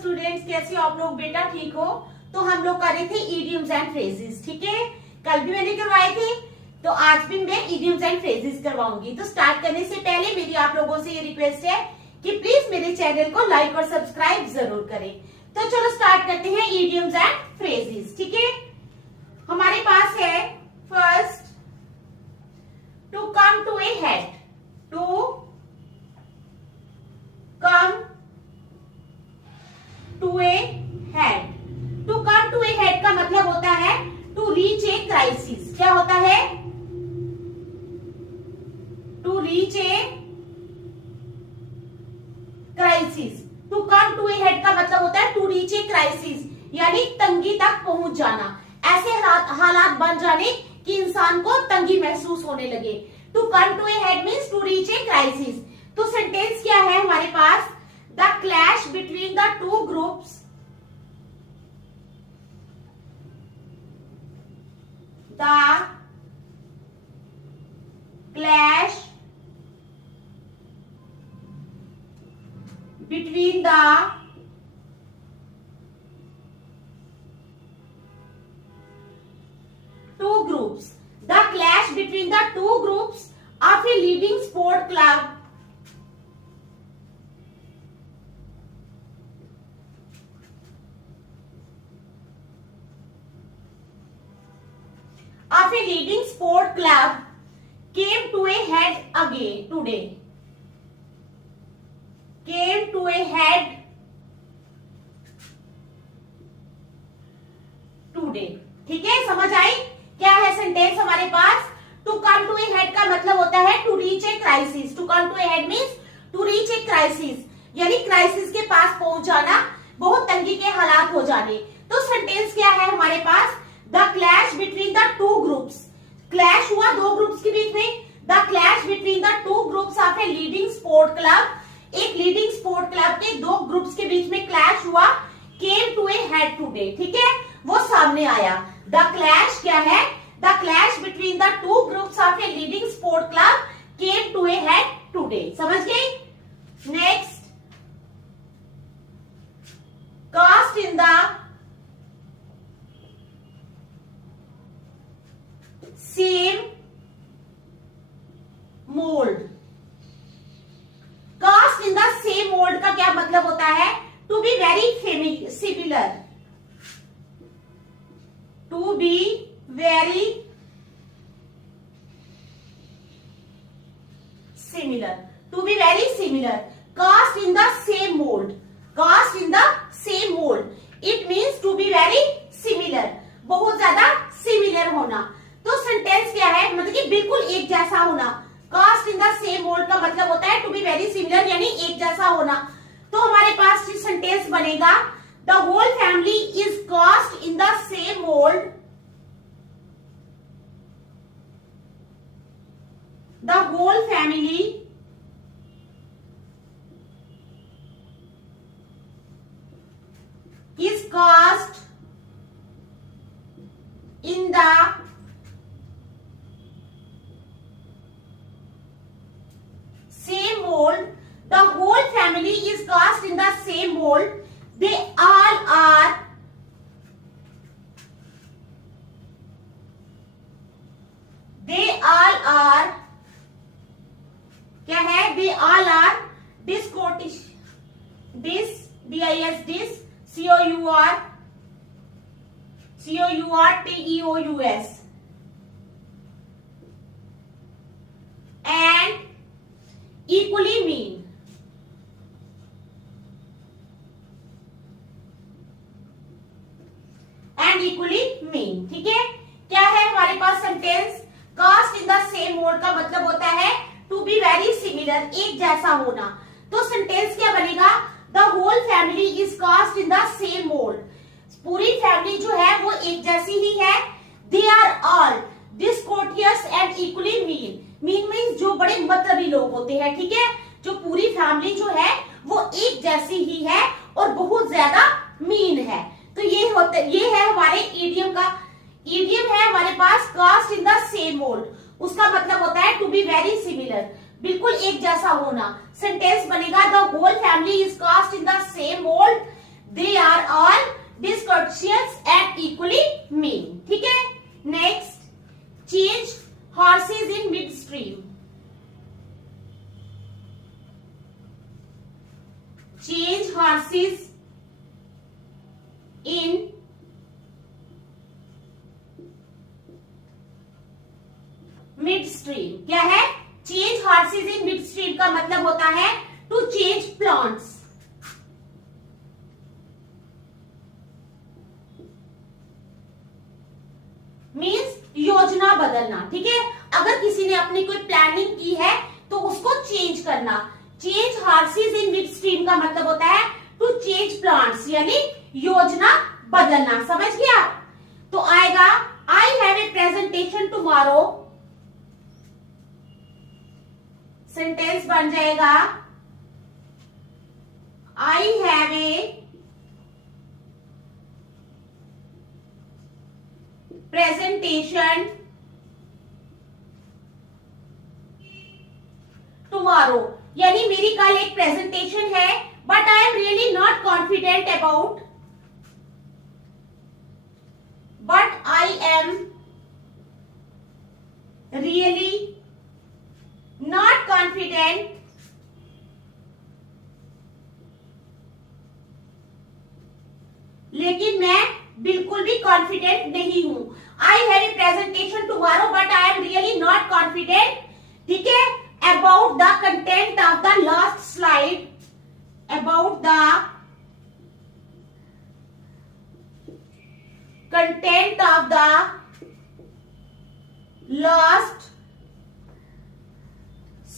Students, कैसे हो आप लोग? बेटा ठीक हो? तो हम लोग कर रहे थे इडियम्स एंड फ्रेजेस, ठीक है। कल भी मैंने करवाए थे, तो आज भी मैं इडियम्स एंड फ्रेजेस करवाऊंगी। तो स्टार्ट करने से पहले मेरी आप लोगों से ये रिक्वेस्ट है कि प्लीज मेरे चैनल को लाइक और सब्सक्राइब जरूर करें। तो चलो स्टार्ट करते हैं इडियम्स एंड फ्रेजेस, ठीक है। हमारे पास है first, to come to a head. To come to a head. To come to a head का मतलब होता है टू रीच ए क्राइसिस। क्या होता है? To reach a crisis. To come to a head का मतलब होता है टू रीच ए क्राइसिस, यानी तंगी तक पहुंच जाना, ऐसे हालात बन जाने कि इंसान को तंगी महसूस होने लगे। To come to a head means to reach a crisis. तो सेंटेंस क्या है हमारे पास? The clash between the two groups, the clash between the two groups. The clash between the two groups of a leading sport club came to a head again today. Came to a head today. ठीक है, समझ आई? क्या है sentence हमारे पास? To come to a head का मतलब होता है to reach a crisis. To come to a head means to reach a crisis, यानी क्राइसिस के पास पहुंच जाना, बहुत तंगी के हालात हो जाने। तो सेंटेंस क्या है हमारे पास? The clash between the two groups. Clash हुआ दो ग्रुप्स के बीच में। The clash between the two groups of a leading sport club. एक लीडिंग स्पोर्ट क्लब के दो ग्रुप्स के बीच में क्लैश हुआ। Came to a head today, ठीक है, वो सामने आया। द क्लैश क्या है? The clash between the two groups of a leading sport club came to a head today. समझ गई? Next, cast in the same mould. Cast in the same mould का क्या मतलब होता है? To be very similar. To be very similar. To be very similar. Cast in the same mould. Cast in the same mould it means to be very similar, बहुत ज्यादा similar होना। तो sentence क्या है? मतलब कि बिल्कुल एक जैसा होना। Cast in the same mould का मतलब होता है टू बी वेरी सिमिलर, यानी एक जैसा होना। तो हमारे पास सेंटेंस बनेगा the whole family is cast in the same mould. The whole family is cast in the same mold. The whole family is cast in the same mold. They all are क्या है? They all are discourteous, COURTEOUS and equally mean. ठीक है? क्या है हमारे पास sentence? Cast in the same mould का मतलब होता है टू बी वेरी सिमिलर, एक जैसा होना। तो सेंटेंस क्या बनेगा? The whole family is cast in the same mould. पूरी फैमिली जो है वो एक जैसी ही है। They are all discourteous and equally mean. Mean means जो बड़े मतलबी लोग होते हैं, ठीक है। जो पूरी फैमिली जो है वो एक जैसी ही है और बहुत ज्यादा मीन है। तो ये है हमारे इडियम का। इडियम है हमारे पास cast in the same mould, उसका मतलब होता है टू बी वेरी सिमिलर, बिल्कुल एक जैसा होना। सेंटेंस बनेगा the whole family is cast in the same mould, change horses in mid stream. क्या है? Change horses in mid stream का मतलब होता है टू चेंज प्लांट्स। मीन्स योजना बदलना। ठीक है, अगर किसी ने अपनी कोई प्लानिंग की है तो उसको चेंज करना। Change horses in mid stream का मतलब होता है टू चेंज प्लांट्स, यानी योजना बदलना। समझ गया? तो आएगा आई have a presentation tomorrow. Sentence बन जाएगा आई हैव ए प्रेजेंटेशन टुमारो, यानी मेरी कल एक प्रेजेंटेशन है, but I am really not confident about, but I am really not confident लेकिन मैं बिल्कुल भी कॉन्फिडेंट नहीं हूं। आई have a presentation tomorrow but I am really not confident, ठीक है, about the content of the last slide, about the content of the last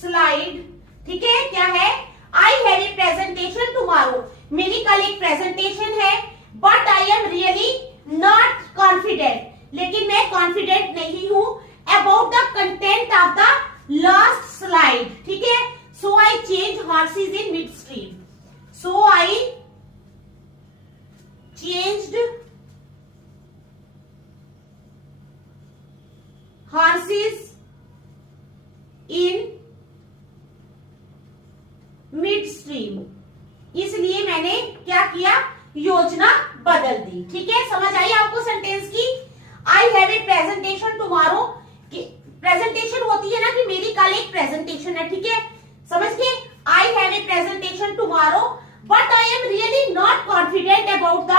slide. ठीक है, क्या है? I have a presentation tomorrow, मेरी कल एक प्रेजेंटेशन है, but I am really not confident, लेकिन मैं कॉन्फिडेंट नहीं हूं about the content of the last slide. ठीक है, so I change horses in mid stream, so I changed horses in mid stream, इसलिए मैंने क्या किया? योजना बदल दी। ठीक है, समझ आई आपको सेंटेंस की? आई have a presentation tomorrow, presentation होती है ना कि मेरी कल एक प्रेजेंटेशन है। ठीक है, समझ गए? आई have a presentation tomorrow but I am really not confident about the,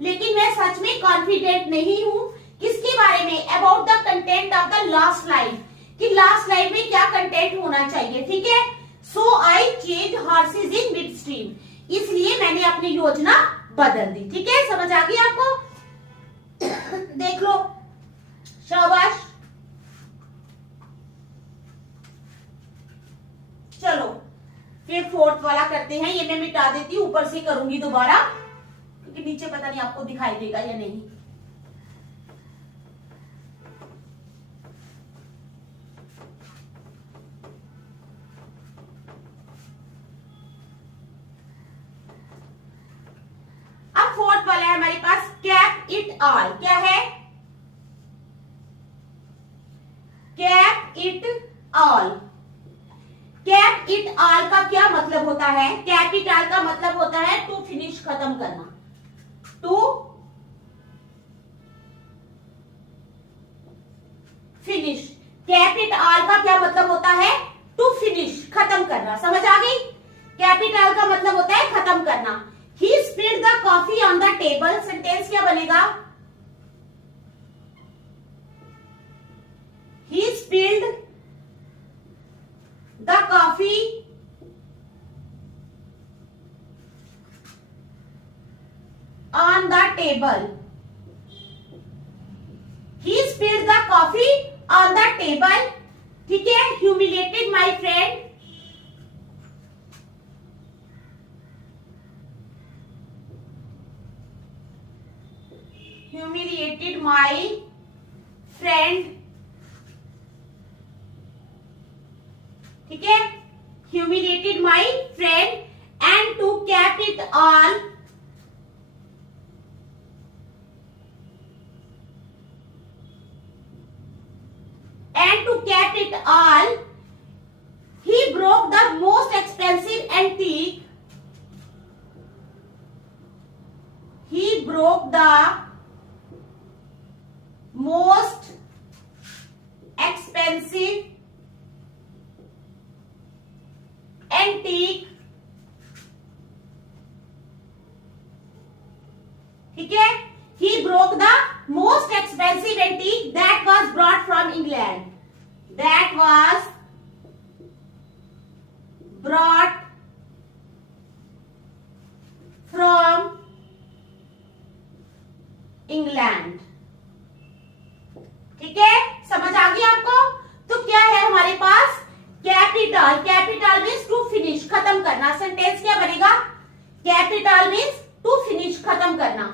लेकिन मैं सच में कॉन्फिडेंट नहीं हूं किसके बारे में? About the content of the last slide, कि लास्ट स्लाइड में क्या कंटेंट होना चाहिए। ठीक है, so I change horses in mid stream, इसलिए मैंने अपनी योजना बदल दी। ठीक है, समझ आ गई आपको? देख लो, शाबाश। चलो फिर फोर्थ वाला करते हैं। ये मैं मिटा देती हूं, ऊपर से करूंगी दोबारा, क्योंकि नीचे पता नहीं आपको दिखाई देगा या नहीं। अब फोर्थ वाला है हमारे पास कैप इट ऑल। क्या है? Cap it all. Cap it all का क्या मतलब होता है? कैप इट ऑल का मतलब होता है टू फिनिश, खत्म करना। To finish. Cap it all का क्या मतलब होता है? टू फिनिश, खत्म करना। समझ आ गई? कैप इट ऑल का मतलब होता है खत्म करना। He spilled the coffee on the table. Sentence क्या बनेगा? He spilled the coffee on the table. He spilled the coffee on the table. ठीक है, humiliated my friend. Humiliated my friend. ठीक है, humiliated my friend and to cap it all, and to cap it all, he broke the most expensive antique. He broke the most expensive antique that was brought from England. ठीक है, समझ आ गई आपको? तो क्या है हमारे पास? Capital. Capital means to finish, खत्म करना। सेंटेंस क्या बनेगा? कैपिटल मीन्स टू फिनिश, खत्म करना।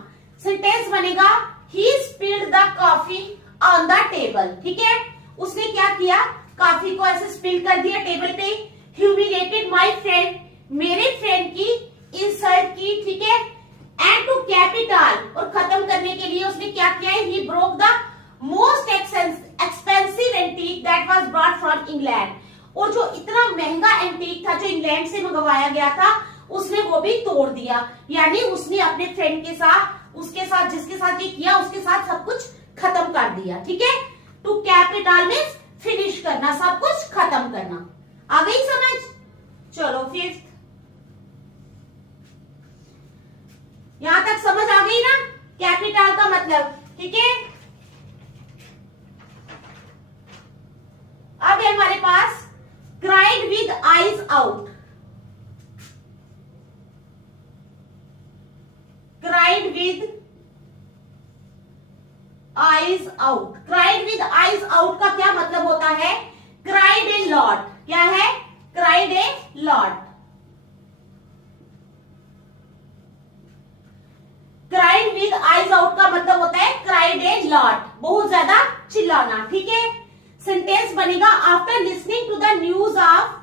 सेंटेंस बनेगा ही spilled the coffee on the table. ठीक है, उसने क्या किया? कॉफी को ऐसे स्पिल कर दिया टेबल पे। ह्यूमिलेटेड माई फ्रेंड, मेरे फ्रेंड की इंसल्ट की। ठीक है, एंड टू कैपिटल, और खत्म करने के लिए उसने क्या किया है? He broke the most expensive antique that was brought from England, और जो इतना महंगा एंटीक था जो इंग्लैंड से मंगवाया गया था, उसने वो भी तोड़ दिया। यानी उसने अपने फ्रेंड के साथ, उसके साथ जिसके साथ ये किया, उसके साथ सब कुछ खत्म कर दिया। ठीक है, टू कैपिटल मीन्स फिनिश करना, सब कुछ खत्म करना। आ गई समझ? चलो फिफ्थ, यहां तक समझ आ गई ना कैपिटल का मतलब? ठीक है, अब है हमारे पास cried with eyes out. Cried with eyes out. Cried with eyes out का क्या मतलब होता है? Cried a lot. क्या है? Cried a lot. Cried with eyes out का मतलब होता है क्राइड ए लॉट, बहुत ज्यादा चिल्लाना। ठीक है, सेंटेंस बनेगा after listening to the news of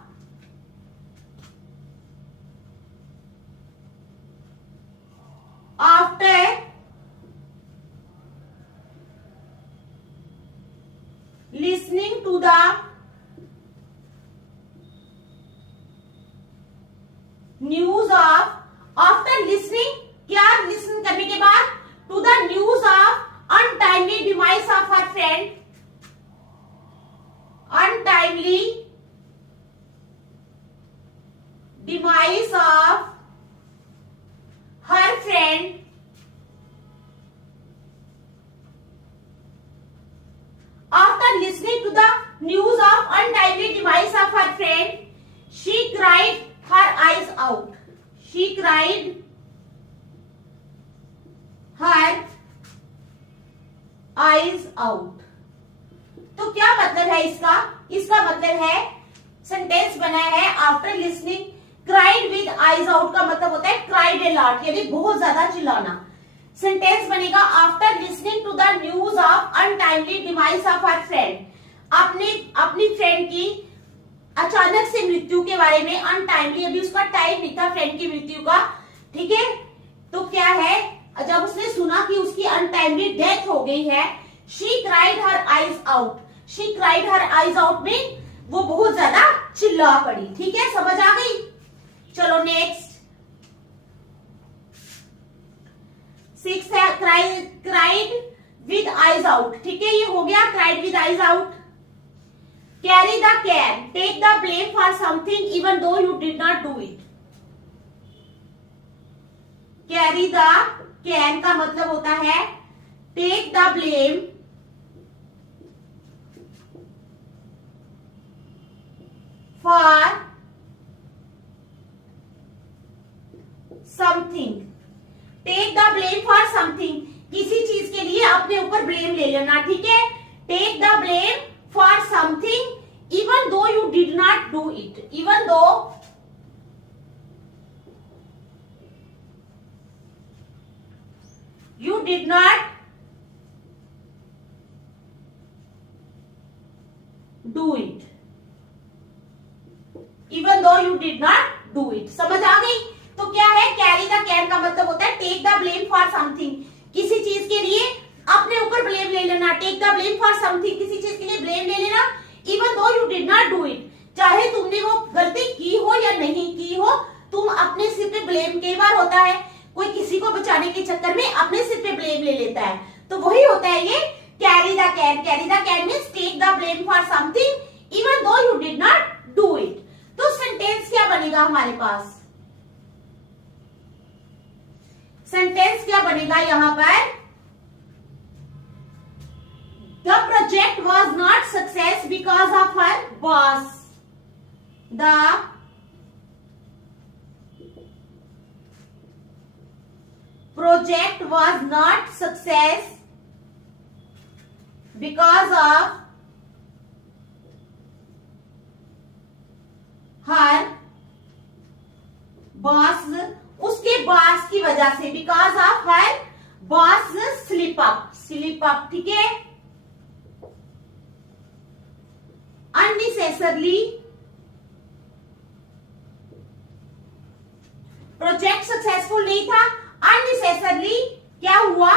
after listening to the news of, after listening, क्या लिसन करने के बाद? To the news of untimely demise of her friend, untimely demise of her friend, after listening to the news of untimely demise of her friend, she cried her eyes out. She cried her eyes out. तो क्या मतलब है इसका? इसका मतलब है, sentence बना है after listening, cried with eyes out का मतलब होता है क्राइड ए लॉट, यानी बहुत ज्यादा चिल्लाना। सेंटेंस बनेगा after listening to the news of untimely demise of her friend. अपनी फ्रेंड की अचानक से मृत्यु के बारे में, अनटाइमली, अभी उसका टाइम नहीं था फ्रेंड की मृत्यु का। ठीक है, तो क्या है? जब उसने सुना कि उसकी अनटाइमली डेथ हो गई है, she cried her eyes out. She cried her eyes out में वो बहुत ज्यादा चिल्ला पड़ी। ठीक है, समझ आ गई? चलो नेक्स्ट, सिक्स है क्राइड विद आईज आउट। ठीक है, ये हो गया cried with eyes out. Carry the can, take the blame for something even though you did not do it. Carry the can का मतलब होता है take the blame for something. Take the blame for something, किसी चीज के लिए अपने ऊपर ब्लेम ले लेना। ठीक है, take the blame for something even though you did not do it. Even though you did not do it, even though you did not do it। समझ आ गई? तो क्या है? कैरी द कैन का मतलब होता है take the blame for something, किसी चीज के लिए अपने ऊपर ब्लेम ले लेना। Take the blame for something, किसी चीज के लिए ब्लेम ले लेना। Even though you did not do it, चाहे तुमने वो गलती की हो या नहीं की हो, तुम अपने सिर पे ब्लेम, कई बार होता है कोई किसी को बचाने के चक्कर में अपने सिर पे ब्लेम ले लेता है, तो वही होता है ये carry the can. Carry the can means take the blame for something even though you did not do it. तो सेंटेंस क्या बनेगा हमारे पास? सेंटेंस क्या बनेगा यहां पर? The project was not success because of her boss. The project was not success because of her boss, उसके बॉस की वजह से, because of her boss slip up, ठीक है. unnecessarily, प्रोजेक्ट सक्सेसफुल नहीं था, unnecessarily क्या हुआ,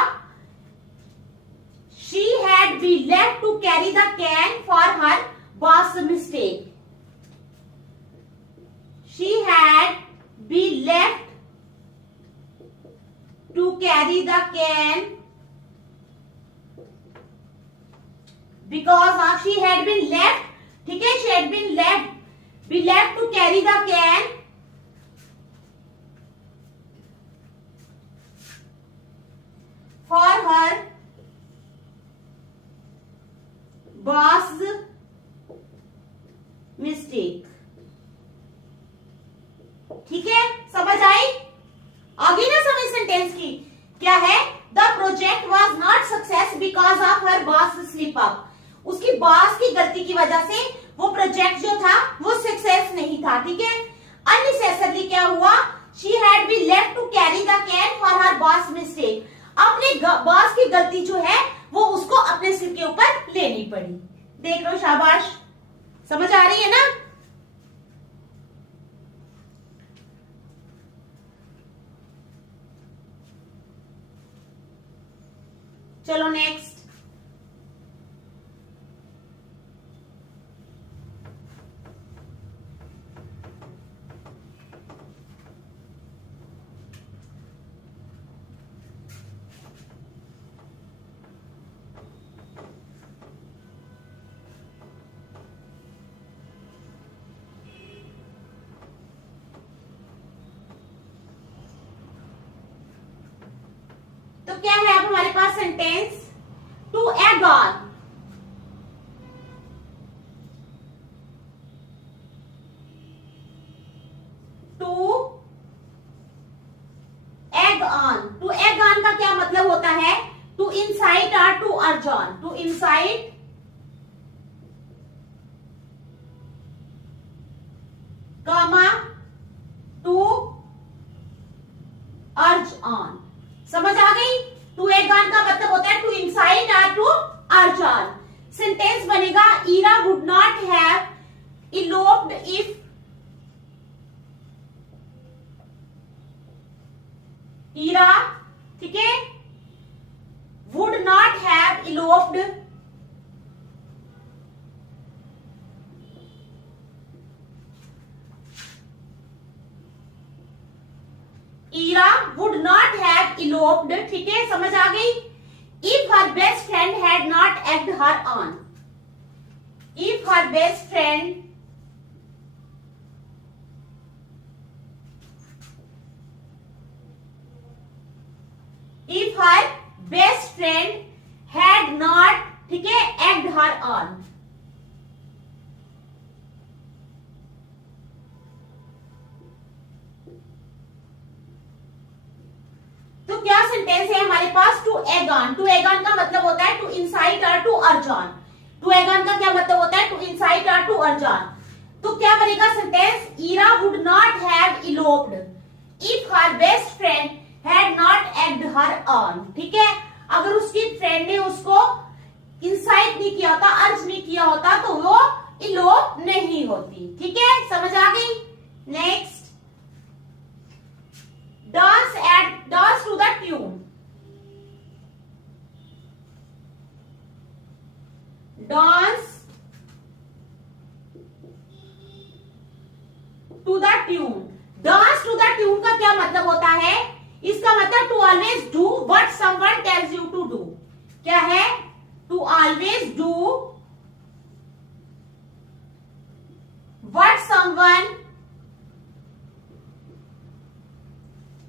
she had been left to carry the can for her boss mistake. She had been left to carry the can because of, she had been left, ठीक है, she had been left to carry the can for her boss mistake. ठीक है, समझ आई? आगे ना समझ sentence की क्या है, the project was not success because of her boss slip up. उसकी बॉस की गलती की वजह से वो प्रोजेक्ट जो था वो सक्सेस नहीं था. ठीक है. अननेसेसरली क्या हुआ, she had been left to carry the can for her boss mistake. अपने बॉस की गलती जो है वो उसको अपने सिर के ऊपर लेनी पड़ी. देख लो, शाबाश, समझ आ रही है ना? चलो नेक्स्ट. तो क्या है अब हमारे पास sentence, to egg on. To egg on. To egg on का क्या मतलब होता है, टू इंसाइट और to urge on. To incite comma to urge on. समझ आ गई? टू एग ऑन का मतलब होता है टू इंसाइट और टू अर्ज ऑन. सेंटेंस बनेगा, Ira would not have eloped if, Ira, ठीक है, would not have eloped Ira would not have eloped. ठीक है, समझ आ गई? If her best friend had not egged her on. If her best friend had not, ठीक है, एग्ड हर ऑन. तो क्या सेंटेंस है हमारे पास, to egg on. To egg on का मतलब होता है टू इंसाइट और to urge on. To egg on का क्या मतलब होता है, टू इंसाइट और टू अर्ज ऑन. तो क्या बनेगा sentence, Ira would not have eloped if her best friend had not egged her on. ठीक है, अगर उसकी फ्रेंड ने उसको इंसाइट नहीं किया होता, अर्ज नहीं किया होता, तो वो इलोप नहीं होती. ठीक है, समझ आ गई? Next, dance to the tune. Dance to the tune. Dance to the tune का क्या मतलब होता है? इसका मतलब to always do what someone tells you to do. क्या है? To always do what someone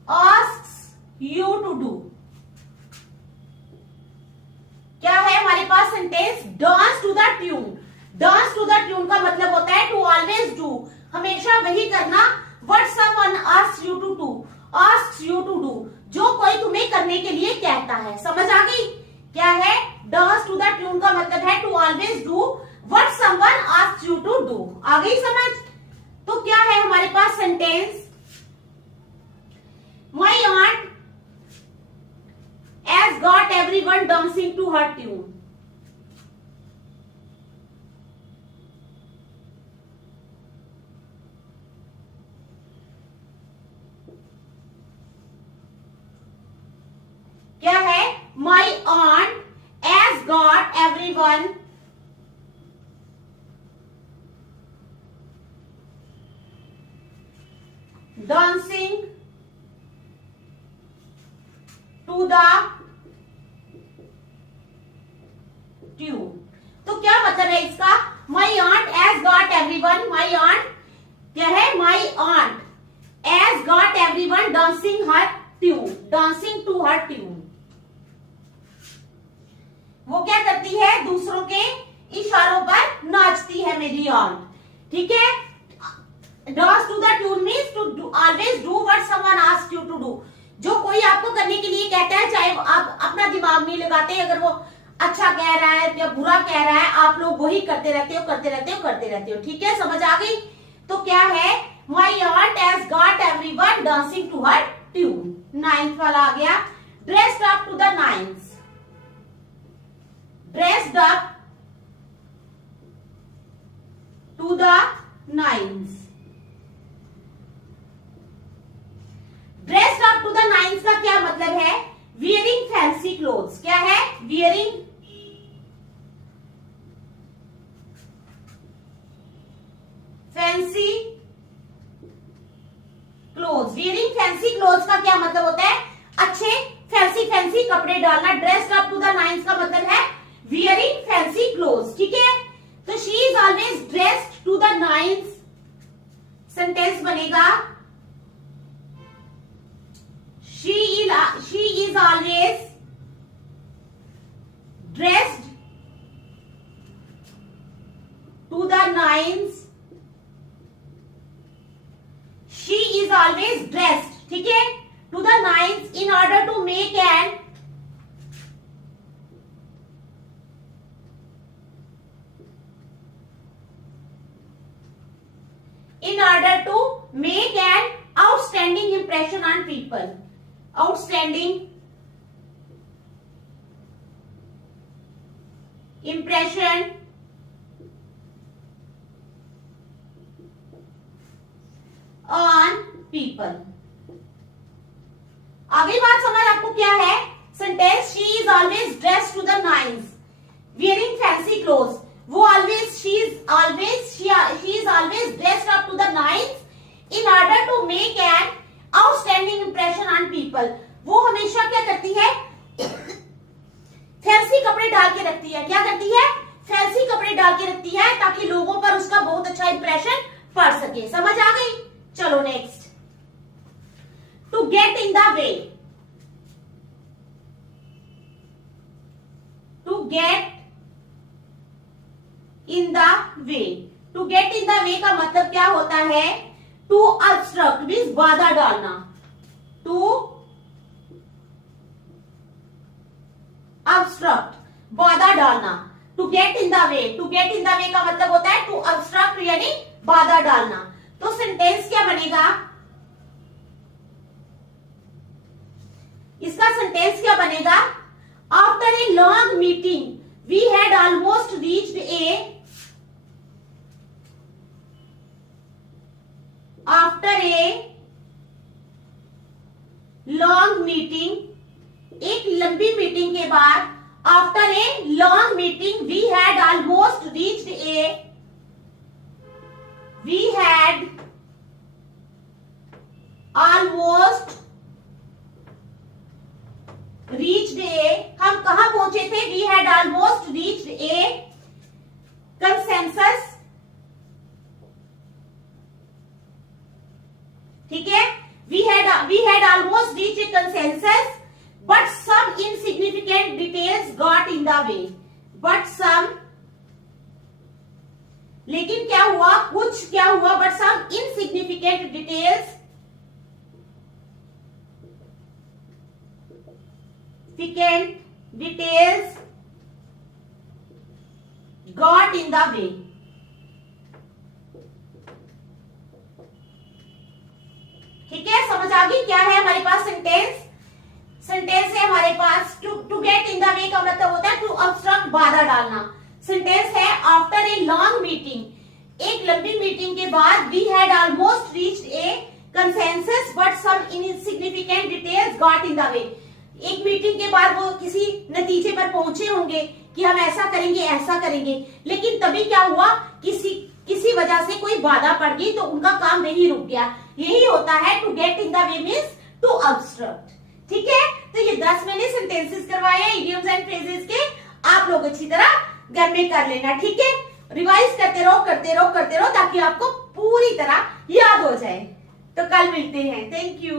asks you to do. क्या है हमारे पास sentence, tune. Dance to the tune का मतलब होता है टू ऑलवेज डू, हमेशा वही करना, what someone asks you to do, asks you to do, जो कोई तुम्हें करने के लिए कहता है। समझ आ गई? क्या है? डांस टू द ट्यून का मतलब है to always do what someone asks you to do. आ गई समझ? तो क्या है हमारे पास sentence? My aunt has got everyone dancing to her tune. क्या है? My aunt has got everyone dancing to the tune. तो क्या मतलब है इसका? My aunt has got everyone, my aunt क्या है? My aunt has got everyone dancing her tune, dancing to her tune. वो क्या करती है? दूसरों के इशारों पर नाचती है मेरी आंट। ठीक है? Dance to the tune means to always do what someone asks you to do, जो कोई आपको करने के लिए कहता है, चाहे आप अपना दिमाग नहीं लगाते, अगर वो अच्छा कह रहा है या बुरा कह रहा है, आप लोग वही करते रहते हो, करते रहते हो, करते रहते हो। ठीक है? समझ आ गई? तो क्या है? My aunt has got everyone dancing to her tune. 9th वाला आ गया, dressed up to the nines, dressed up to the nines. Dressed up to the nines का क्या मतलब है? Wearing fancy clothes. क्या है? Wearing fancy clothes. Wearing fancy clothes का क्या मतलब होता है? अच्छे फैंसी फैंसी कपड़े डालना। Dressed up to the nines का मतलब है वियरिंग फैंसी क्लोथ्स। ठीक है? तो she is always dressed to the nines. Sentence बनेगा she is always dressed to the nines. She is always dressed, ठीक है, to the nines in order to make an outstanding impression on people. Outstanding impression on people. आगे बात समझ आपको क्या है? Sentence she is always dressed to the nines, wearing fancy clothes. वो always she is always dressed up to the nines in order to make an outstanding impression on people. वो हमेशा क्या करती है? फैंसी कपड़े डाल के रखती है। क्या करती है? फैंसी कपड़े डाल के रखती है ताकि लोगों पर उसका बहुत अच्छा इंप्रेशन पड़ सके। समझ आ गई? चलो next, to get in the way. To get in the way. To get in the way का मतलब क्या होता है? टू ऑब्स्ट्रक्ट मीन्स बाधा डालना। टू ऑब्स्ट्रक्ट, बाधा डालना। To get in the way, to get in the way का मतलब होता है टू ऑब्स्ट्रक्ट यानी बाधा डालना। तो सेंटेंस क्या बनेगा? इसका सेंटेंस क्या बनेगा? After a long meeting we had almost reached a after a long meeting, एक लंबी मीटिंग के बाद, after a long meeting we had almost reached a, we had almost reached a, हम कहां पहुंचे थे? We had almost reached a consensus. ठीक है? we had almost reached a consensus, but some insignificant details got in the way. But some लेकिन क्या हुआ, but some insignificant details got in the way. ठीक है, समझ आ गई क्या है हमारे पास सेंटेंस है हमारे पास to get in the way का मतलब होता है टू ऑब्स्ट्रक्ट, बाधा डालना। सेंटेंस है आफ्टर ए लॉन्ग मीटिंग, एक लंबी मीटिंग के बाद we had almost reached a consensus but some insignificant details got in the way. एक मीटिंग के बाद वो किसी नतीजे पर पहुंचे होंगे कि हम ऐसा करेंगे, लेकिन तभी क्या हुआ, किसी वजह से कोई बाधा पड़ गई तो उनका काम नहीं रुक गया। यही होता है to get in the way means to obstruct. ठीक है, तो ये 10 मैंने सेंटेंसेस करवाए हैं इडियम्स एंड फ्रेजेस के, आप लोग अच्छी तरह घर में कर लेना। ठीक है, रिवाइज करते रहो ताकि आपको पूरी तरह याद हो जाए। तो कल मिलते हैं, थैंक यू।